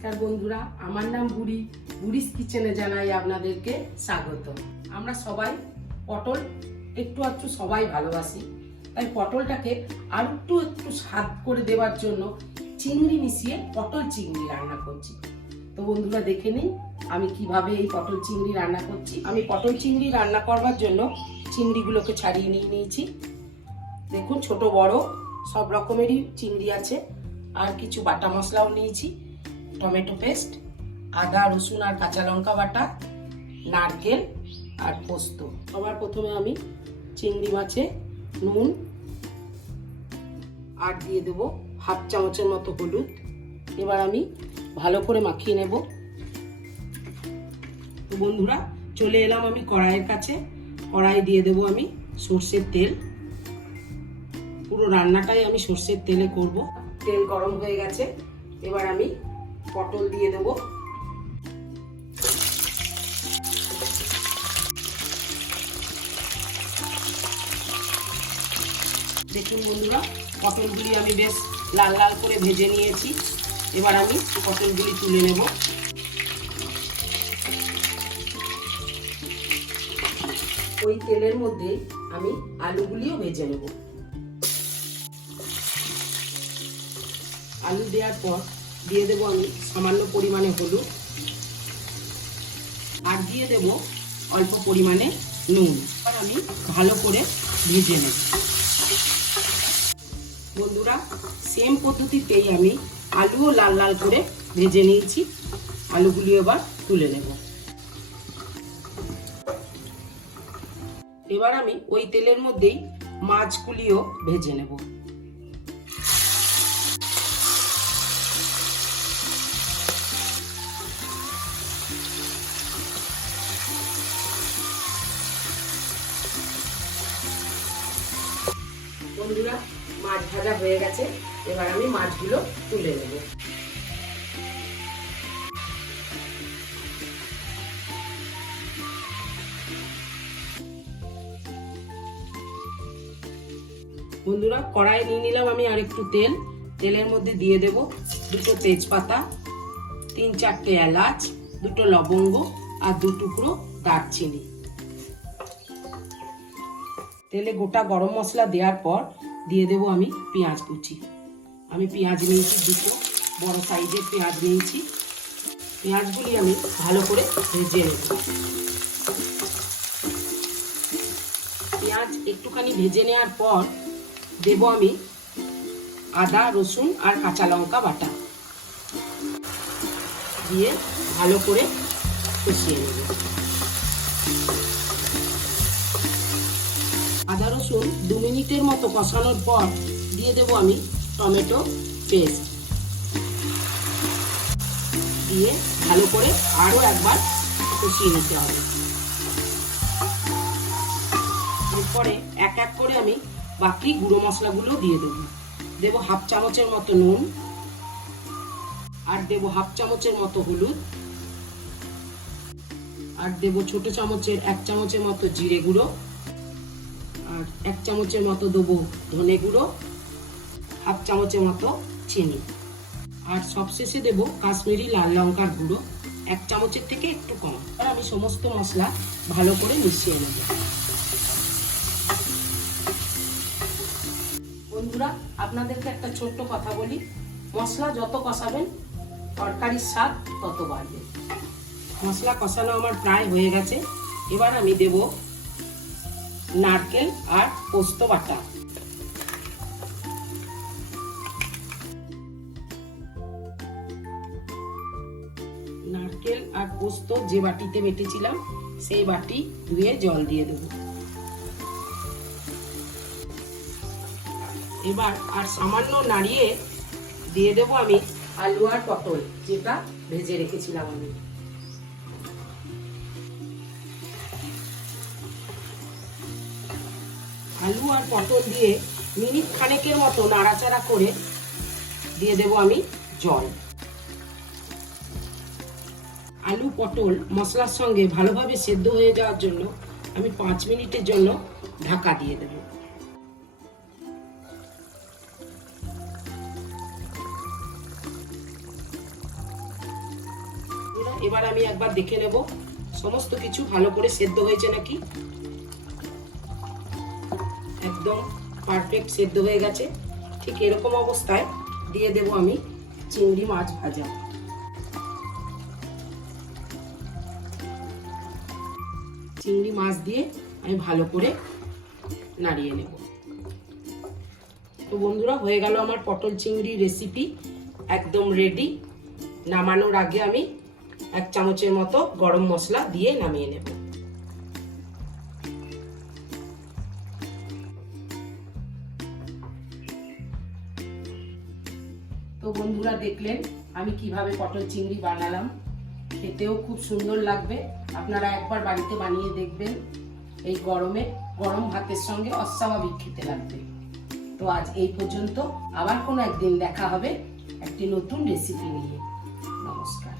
নমস্কার বন্ধুরা, আমার নাম বুড়ি। বুড়িস কিচেনে জানাই আপনাদেরকে স্বাগত। আমরা সবাই পটল একটু একটু সবাই ভালোবাসি, তাই পটলটাকে আর একটু স্বাদ করে দেওয়ার জন্য চিংড়ি মিশিয়ে পটল চিংড়ি রান্না করছি। তো বন্ধুরা দেখে নিন আমি কিভাবে এই পটল চিংড়ি রান্না করছি। আমি পটল চিংড়ি রান্না করবার জন্য চিংড়িগুলোকে ছাড়িয়ে নিয়েছি। দেখুন ছোট বড় সব রকমেরই চিংড়ি আছে। আর কিছু বাটা মশলাও নিয়েছি, টমেটো পেস্ট, আদা রসুন আর কাঁচা লঙ্কা বাটা, নারকেল আর পোস্ত। সবার প্রথমে আমি চিংড়ি মাছে নুন আর দিয়ে দেবো হাফ চামচের মতো হলুদ। এবার আমি ভালো করে মাখিয়ে নেব। তো বন্ধুরা চলে এলাম আমি কড়াইয়ের কাছে। কড়াই দিয়ে দেবো আমি সর্ষের তেল। পুরো রান্নাটাই আমি সর্ষের তেলে করব। তেল গরম হয়ে গেছে, এবার আমি পটল দিয়ে দেব। দেখুন বন্ধুরা, পটলগুলি আমি বেশ লাল লাল করে ভেজে নিয়েছি। এবার আমি পটলগুলি তুলে নেব। ওই তেলের মধ্যে আমি আলুগুলিও ভেজে নেব। আলু দেওয়ার পর দিয়ে দেবো আমি সামান্য পরিমাণে হলুদ আর দিয়ে দেব অল্প পরিমাণে নুন। আর আমি ভালো করে ভেজে নেব। বন্ধুরা সেম পদ্ধতিতেই আমি আলুও লাল লাল করে ভেজে নিয়েছি। আলুগুলি এবার তুলে নেব। এবার আমি ওই তেলের মধ্যেই মাছগুলিও ভেজে নেব। বন্ধুরা মাছ ভাজা হয়ে গেছে, এবার আমি মাছগুলো তুলে নেব। বন্ধুরা কড়াই নিয়ে নিলাম আমি আর একটু তেল। তেলের মধ্যে দিয়ে দেব দুটো তেজপাতা, 3-4টে এলাচ, দুটো লবঙ্গ আর 2 টুকরো দারচিনি। তেলে গোটা গরম মশলা দেওয়ার পর দিয়ে দেব আমি পেঁয়াজ কুচি। আমি পেঁয়াজ নিয়েছি, দুটো বড় সাইজের পেঁয়াজ নিয়েছি। পেঁয়াজগুলি আমি ভালো করে ভেজে নেব। পেঁয়াজ একটুখানি ভেজে নেওয়ার পর দেব আমি আদা রসুন আর কাঁচা লঙ্কা বাটা দিয়ে ভালো করে কষিয়ে নেব। আদা রসুন 2 মিনিটের মতো কষানোর পর দিয়ে দেব আমি টমেটো পেস্ট দিয়ে ভালো করে আরও একবার কষিয়ে নিতে হবে। এরপরে এক এক করে আমি বাকি গুঁড়ো মশলাগুলো দিয়ে দেব। দেব হাফ চামচের মতো নুন আর দেব হাফ চামচের মতো হলুদ আর দেব ছোট চামচের 1 চামচের মতো জিরে গুঁড়ো আর 1 চামচের মতো দেবো ধনে গুঁড়ো, হাফ চামচের মতো চিনি আর সবশেষে দেব কাশ্মীরি লাল লঙ্কার গুঁড়ো 1 চামচের থেকে একটু কম। আর আমি সমস্ত মশলা ভালো করে মিশিয়ে নেব। বন্ধুরা আপনাদেরকে একটা ছোট্ট কথা বলি, মশলা যত কষাবেন তরকারির স্বাদ তত বাড়বে। মশলা কষানো আমার প্রায় হয়ে গেছে। এবার আমি দেব নারকেল আর পোস্ত বাটা। নারকেল আর পোস্ত যে বাটিতে বেটেছিলাম সেই বাটি ধুয়ে জল দিয়ে দেব। এবার আর সামান্য নাড়িয়ে দিয়ে দেব আমি আলু আর পটল যেটা ভেজে রেখেছিলাম আমি। আলু আর পটল দিয়ে মিনিট খানেকের মতো নাড়াচাড়া করে দিয়ে দেব আমি জল। আলু পটল মশলার সঙ্গে ভালোভাবে সেদ্ধ হয়ে যাওয়ার জন্য আমি 5 মিনিটের জন্য ঢাকা দিয়ে দেব। এবার আমি একবার দেখে নেব সমস্ত কিছু ভালো করে সেদ্ধ হয়েছে নাকি। একদম পারফেক্ট সেদ্ধ হয়ে গেছে। ঠিক এরকম অবস্থায় দিয়ে দেব আমি চিংড়ি মাছ ভাজা। চিংড়ি মাছ দিয়ে আমি ভালো করে নাড়িয়ে নেব। তো বন্ধুরা, হয়ে গেল আমার পটল চিংড়ি রেসিপি, একদম রেডি। নামানোর আগে আমি 1 চামচের মতো গরম মশলা দিয়ে নামিয়ে নেব। তো বন্ধুরা, দেখলেন আমি কিভাবে পটল চিংড়ি বানালাম। খেতেও খুব সুন্দর লাগবে। আপনারা একবার বাড়িতে বানিয়ে দেখবেন। এই গরমে গরম ভাতের সঙ্গে অস্বাভাবিক খেতে লাগবে। তো আজ এই পর্যন্ত। আবার কোনো একদিন দেখা হবে একটি নতুন রেসিপি নিয়ে। নমস্কার।